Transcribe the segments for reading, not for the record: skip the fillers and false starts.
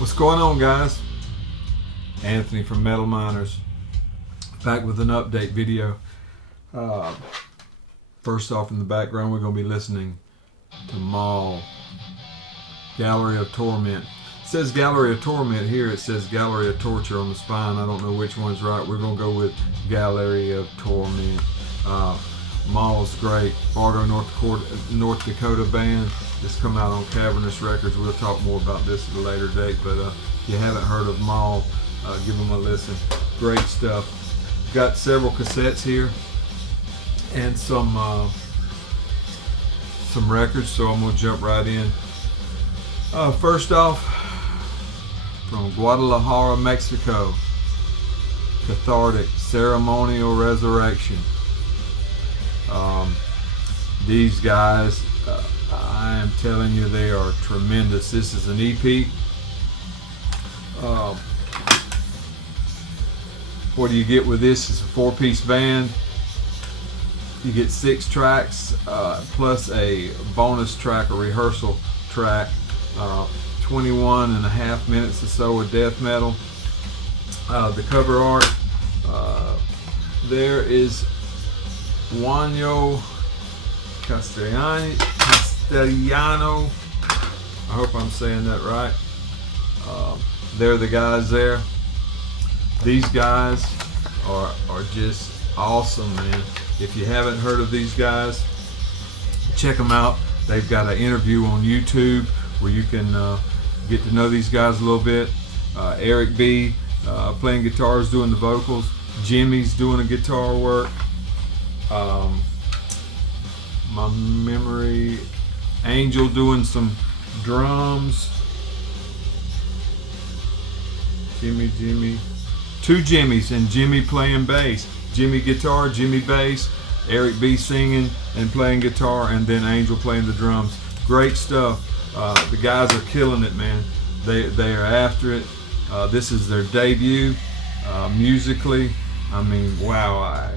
What's going on, guys? Anthony from Metal Miners, back with an update video. First off, in the background, we're going to be listening to MAUL, Gallery of Torment. It says Gallery of Torment here, it says Gallery of Torture on the spine. I don't know which one's right. We're going to go with Gallery of Torment. MAUL's great. Fargo, North Dakota band. This come out on Cavernous Records. We'll talk more about this at a later date, but if you haven't heard of MAUL, give them a listen. Great stuff. Got several cassettes here and some records, so I'm gonna jump right in. First off, from Guadalajara, Mexico, Cathartic, Ceremonial Resurrection. These guys, I am telling you, they are tremendous. This is an EP. What do you get with this? It's a 4-piece band. You get 6 tracks plus a bonus track, a rehearsal track. 21 and a half minutes or so of death metal. The cover art, there is Juanjo Castellano. I hope I'm saying that right. They're the guys there. These guys are just awesome, man. If you haven't heard of these guys, check them out. They've got an interview on YouTube where you can get to know these guys a little bit. Eric B playing guitars, doing the vocals. Jimmy's doing the guitar work. My memory, Angel doing some drums. Jimmy. 2 Jimmys, and Jimmy playing bass. Jimmy guitar, Jimmy bass, Eric B singing and playing guitar, and then Angel playing the drums. Great stuff. The guys are killing it, man. They are after it. This is their debut musically. I mean, wow.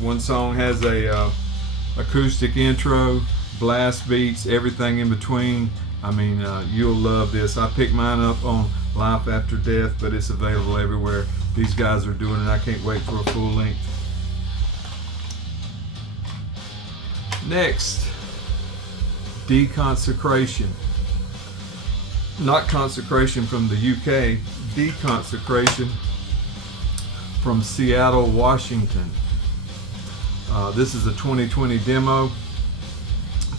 One song has a acoustic intro, blast beats, everything in between. I mean, you'll love this. I picked mine up on Life After Death, but it's available everywhere. These guys are doing it. I can't wait for a full length. Next, Deconsecration. Not Consecration from the UK, Deconsecration from Seattle, Washington. This is a 2020 demo.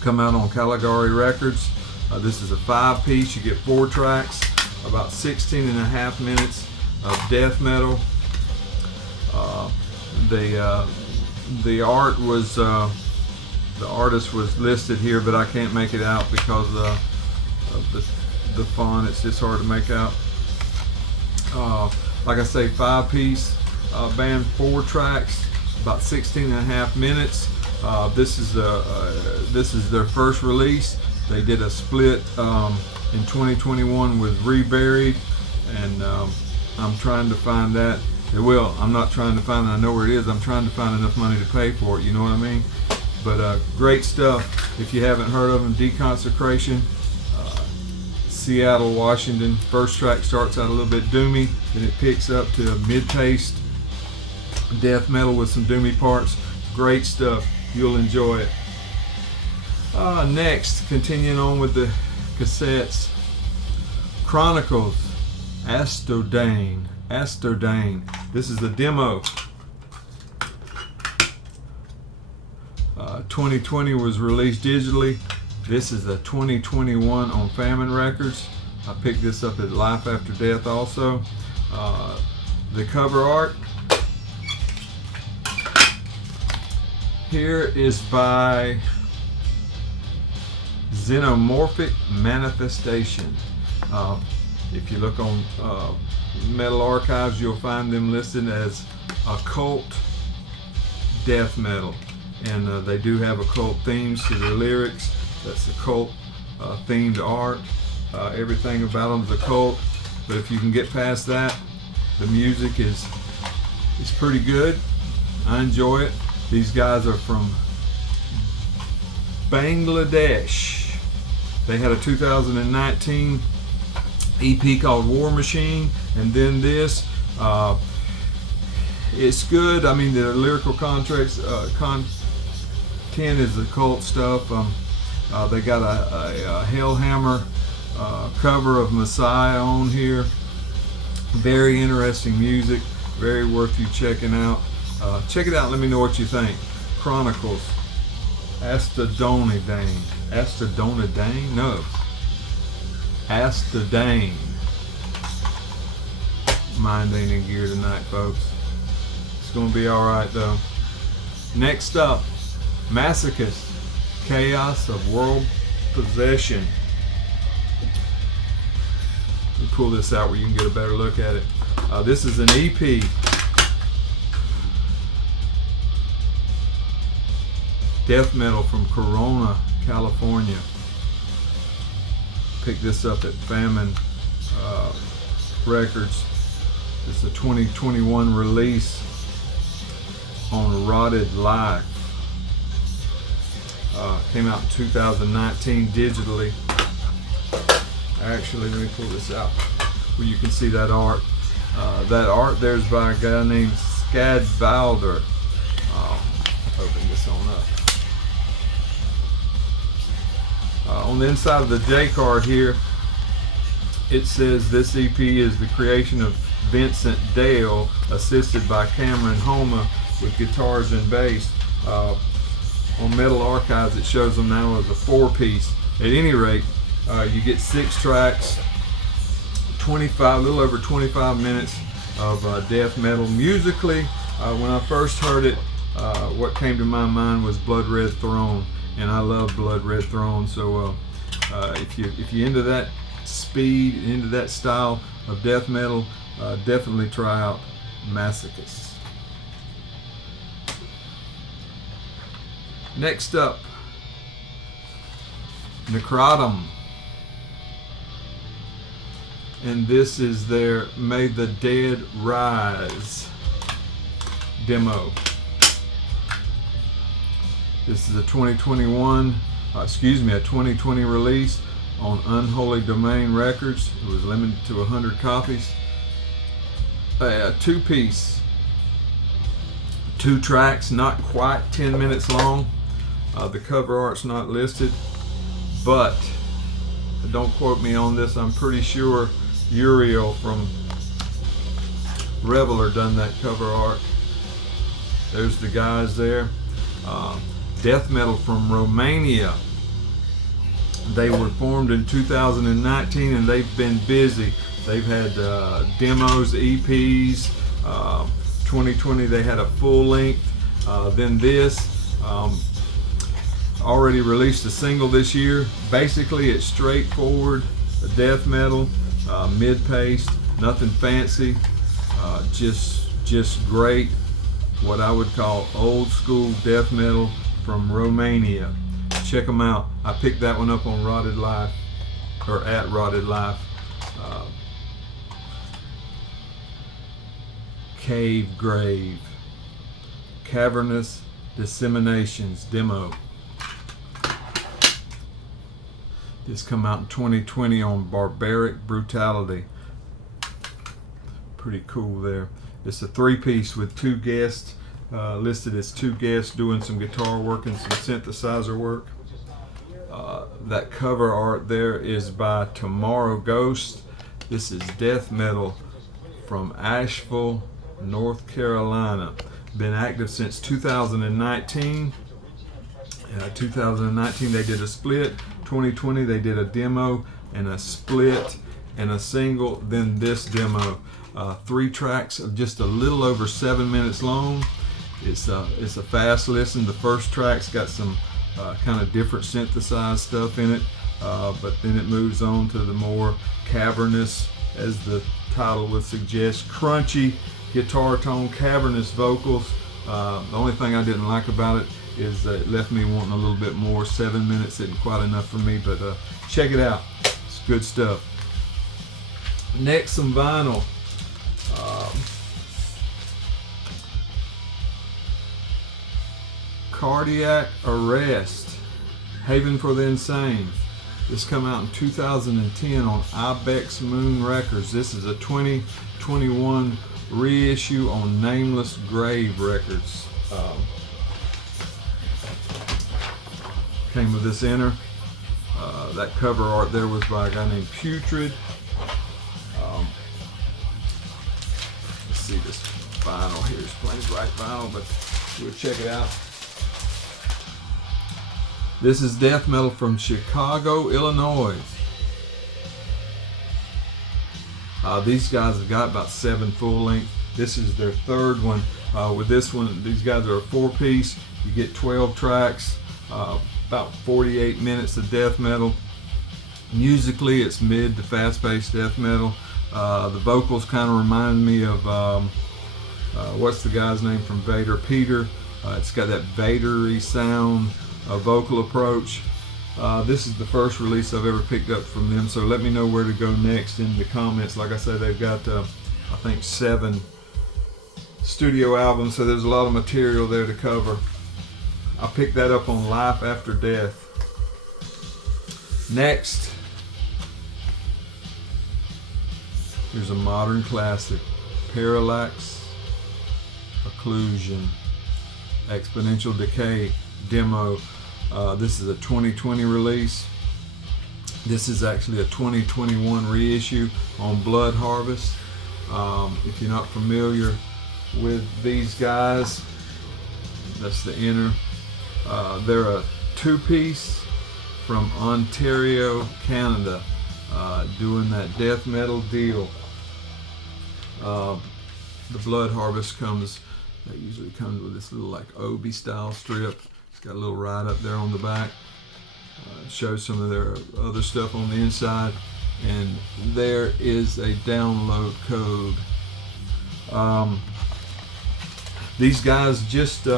Come out on Caligari Records. This is a 5-piece. You get 4 tracks, about 16 and a half minutes of death metal. The art was the artist was listed here, but I can't make it out because of the font. It's just hard to make out. Like I say, 5-piece band, 4 tracks, about 16 and a half minutes. This is their first release. They did a split in 2021 with Reburied, and I'm trying to find that. Well, I'm not trying to find it. I know where it is. I'm trying to find enough money to pay for it. You know what I mean? But great stuff. If you haven't heard of them, Deconsecration, Seattle, Washington. First track starts out a little bit doomy, then it picks up to a mid-paced death metal with some doomy parts. Great stuff. You'll enjoy it. Next, continuing on with the cassettes, Chronicles, Astodan. This is the demo. 2020 was released digitally. This is a 2021 on Famine Records. I picked this up at Life After Death also. The cover art here is by Xenomorphic Manifestation. If you look on Metal Archives, you'll find them listed as occult death metal, and they do have occult themes to their lyrics. That's occult themed art. Everything about them is occult, but if you can get past that, the music is pretty good. I enjoy it. These guys are from Bangladesh. They had a 2019 EP called War Machine, and then this. It's good. I mean, the lyrical content is occult stuff. They got a Hellhammer cover of Messiah on here. Very interesting music, very worth you checking out. Check it out and let me know what you think. Chronicles, Astodan. No. Astodan. Mind ain't in gear tonight, folks. It's gonna be alright though. Next up, Masochist, Chaos of World Possession. Let me pull this out where you can get a better look at it. This is an EP. Death metal from Corona, California. Picked this up at Famine Records. It's a 2021 release on Rotted Life. Came out in 2019 digitally. Actually, let me pull this out where you can see that art. That art there's by a guy named Scad Valder. Open this on up. On the inside of the J card here, it says this EP is the creation of Vincent Dale, assisted by Cameron Homa with guitars and bass. On Metal Archives, it shows them now as a 4-piece. At any rate, you get 6 tracks, a little over 25 minutes of death metal. Musically, when I first heard it, what came to my mind was Blood Red Throne, and I love Blood Red Throne. So if you're into that speed, into that style of death metal, definitely try out Masochist. Next up, Necrotum. And this is their May the Dead Rise demo. This is a 2020 release on Unholy Domain Records. It was limited to 100 copies. A 2-piece, 2 tracks, not quite 10 minutes long. The cover art's not listed, but don't quote me on this. I'm pretty sure Uriel from Reveler done that cover art. There's the guys there. Death metal from Romania. They were formed in 2019 and they've been busy. They've had demos, EPs. 2020 they had a full length. Then this. Already released a single this year. Basically, it's straightforward death metal, mid-paced, nothing fancy, just great. What I would call old school death metal from Romania. Check them out. I picked that one up on Rotted Life, or at Rotted Life. Cave Grave, Cavernous Disseminations demo. This come out in 2020 on Barbaric Brutality. Pretty cool there. It's a 3-piece with 2 guests, listed as 2 guests doing some guitar work and some synthesizer work. That cover art there is by Tomorrow Ghost. This is death metal from Asheville, North Carolina. Been active since 2019. 2019 they did a split. 2020 they did a demo and a split and a single, then this demo. 3 tracks of just a little over 7 minutes long. It's a fast listen. The first track's got some kind of different synthesized stuff in it, but then it moves on to the more cavernous, as the title would suggest, crunchy guitar tone, cavernous vocals. The only thing I didn't like about it is it left me wanting a little bit more. 7 minutes isn't quite enough for me, but check it out. It's good stuff. Next, some vinyl. Cardiac Arrest, Haven for the Insane. This come out in 2010 on Ibex Moon Records. This is a 2021 reissue on Nameless Grave Records. Came with this inner. That cover art there was by a guy named Putrid. Let's see, this vinyl here is plain white vinyl, but we'll check it out. This is death metal from Chicago, Illinois. These guys have got about 7 full length. This is their third one. With this one, these guys are a 4-piece. You get 12 tracks, about 48 minutes of death metal. Musically, it's mid to fast-paced death metal. The vocals kind of remind me of what's the guy's name from Vader? Peter. It's got that Vader-y sound, vocal approach. This is the first release I've ever picked up from them, so let me know where to go next in the comments. Like I said, they've got I think 7 studio albums, so there's a lot of material there to cover. I picked that up on Life After Death. Next, here's a modern classic, Perilaxe, Occlusion, Exponential Decay demo. This is a 2020 release. This is actually a 2021 reissue on Blood Harvest. If you're not familiar with these guys, that's the inner. They're a 2-piece from Ontario, Canada, doing that death metal deal. The Blood Harvest that usually comes with this little like Obi style strip. It's got a little write up there on the back. It shows some of their other stuff on the inside, and there is a download code. These guys just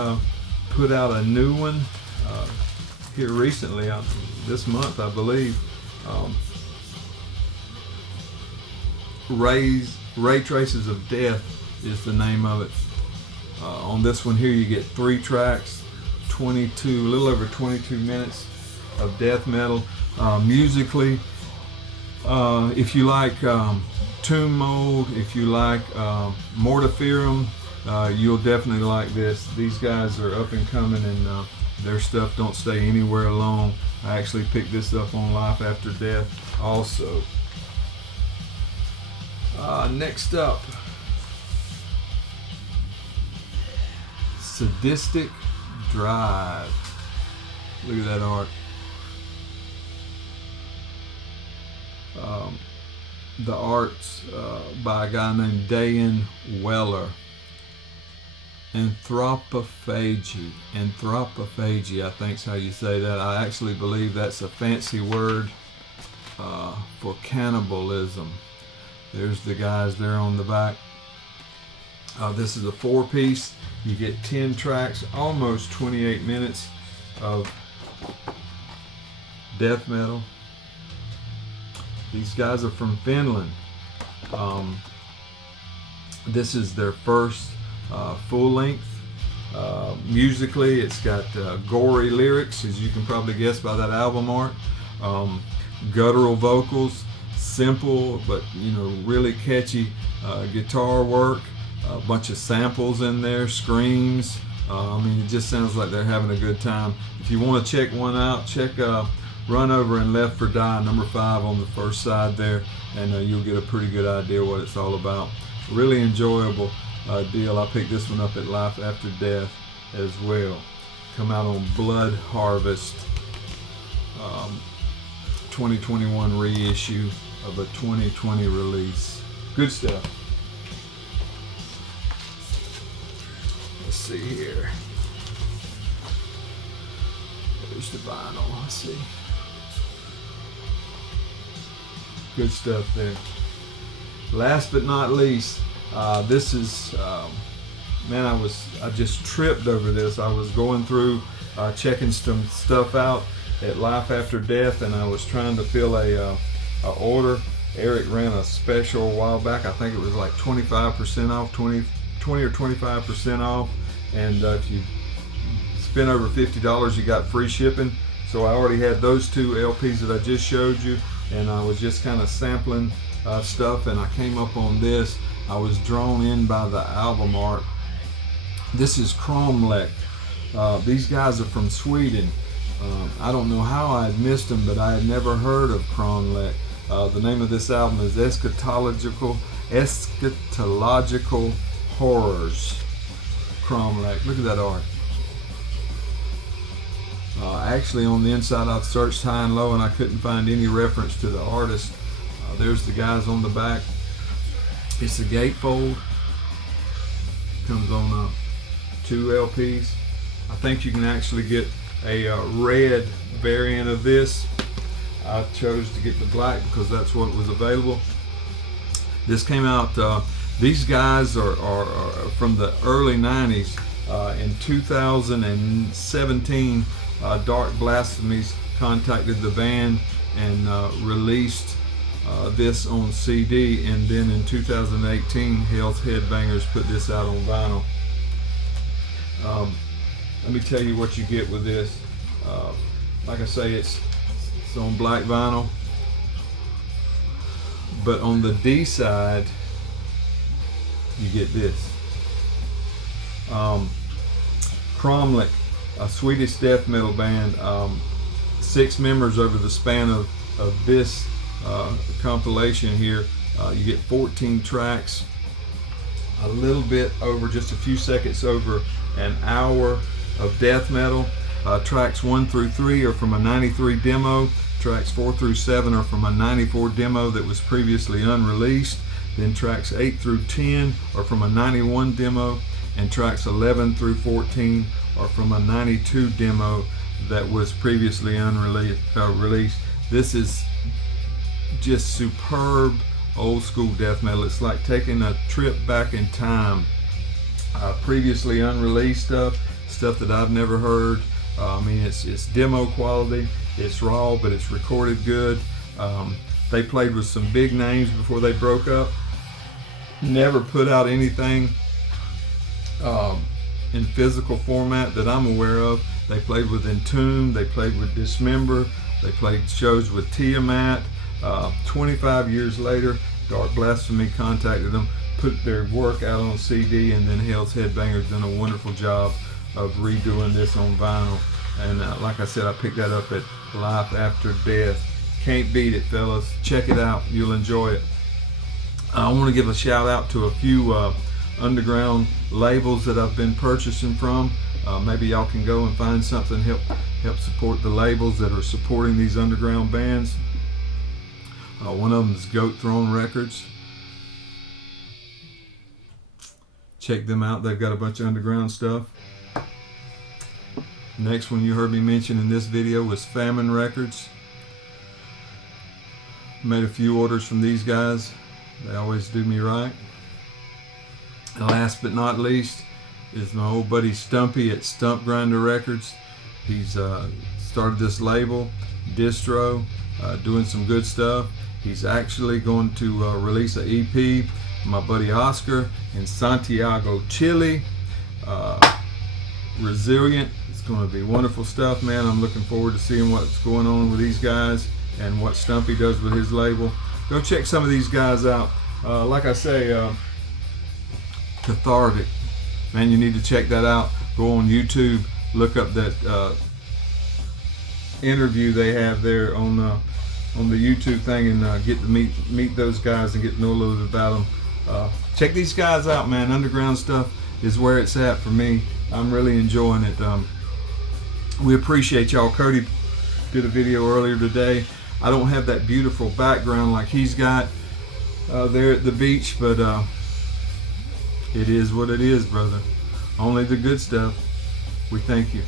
put out a new one here recently, this month I believe. Ray Traces of Death is the name of it. On this one here you get 3 tracks, a little over 22 minutes of death metal. Musically, if you like Tomb Mold, if you like Mortiferum, you'll definitely like this. These guys are up and coming, and their stuff don't stay anywhere long. I actually picked this up on Life After Death also. Next up, Sadistic Drive. Look at that art. The art's by a guy named Dan Weller. Anthropophagy, I think's how you say that. I actually believe that's a fancy word for cannibalism. There's the guys there on the back. This is a 4-piece. You get 10 tracks, almost 28 minutes of death metal. These guys are from Finland. This is their first full length. Musically, it's got gory lyrics, as you can probably guess by that album art. Guttural vocals, simple but really catchy guitar work. A bunch of samples in there, screams. It just sounds like they're having a good time. If you want to check one out, check Run Over and Left for Die, number 5 on the first side there, and you'll get a pretty good idea what it's all about. Really enjoyable deal. I picked this one up at Life After Death as well. Come out on Blood Harvest, 2021 reissue of a 2020 release. Good stuff. Let's see here. There's the vinyl. Let's see. Good stuff there. Last but not least, this is man, I just tripped over this. I was going through checking some stuff out at Life After Death, and I was trying to fill a order. Eric ran a special a while back. I think it was like 25% off, 20 or 25% off, and if you spend over $50 you got free shipping. So I already had those 2 LPs that I just showed you, and I was just kind of sampling stuff, and I came up on this. I was drawn in by the album art. This is Cromlech. These guys are from Sweden. I don't know how I had missed them, but I had never heard of Cronlech. The name of this album is Eschatological Horrors. Cromlech. Look at that art. Actually, on the inside, I've searched high and low, and I couldn't find any reference to the artist. There's the guys on the back. It's a gatefold. Comes on 2 LPs. I think you can actually get a red variant of this. I chose to get the black because that's what was available. This came out, these guys are from the early 90s. In 2017, Dark Blasphemies contacted the band and released this on CD, and then in 2018, Hell's Headbangers put this out on vinyl. Let me tell you what you get with this. Like I say, it's on black vinyl, but on the D side, you get this. Chromlech, a Swedish death metal band, 6 members over the span of this compilation here. You get 14 tracks, a little bit over, just a few seconds over an hour of death metal. Tracks 1 through 3 are from a 93 demo. Tracks 4 through 7 are from a 94 demo that was previously unreleased. Then tracks 8 through 10 are from a 91 demo, and tracks 11 through 14 are from a 92 demo that was previously released. This is just superb old school death metal. It's like taking a trip back in time. Previously unreleased stuff that I've never heard. I mean, it's demo quality, it's raw, but it's recorded good. They played with some big names before they broke up. Never put out anything in physical format that I'm aware of. They played with Entomb, they played with Dismember, they played shows with Tiamat. 25 years later, Dark Blasphemy contacted them, put their work out on CD, and then Hell's Headbangers done a wonderful job of redoing this on vinyl. And like I said, I picked that up at Life After Death. Can't beat it, fellas. Check it out. You'll enjoy it. I want to give a shout out to a few underground labels that I've been purchasing from. Maybe y'all can go and find something, help support the labels that are supporting these underground bands. One of them is Goat Throne Records. Check them out. They've got a bunch of underground stuff. Next one you heard me mention in this video was Famine Records. Made a few orders from these guys. They always do me right. And last but not least is my old buddy Stumpy at Stump Grinder Records. He's started this label, Distro, doing some good stuff. He's actually going to release an EP. My buddy Oscar in Santiago, Chile. Resilient. It's going to be wonderful stuff, man. I'm looking forward to seeing what's going on with these guys and what Stumpy does with his label. Go check some of these guys out. Like I say, Cathartic, man, you need to check that out. Go on YouTube, look up that interview they have there on the YouTube thing, and get to meet those guys and get to know a little bit about them. Check these guys out, man. Underground stuff is where it's at for me. I'm really enjoying it. We appreciate y'all. Cody did a video earlier today. I don't have that beautiful background like he's got there at the beach, but it is what it is, brother. Only the good stuff. We thank you.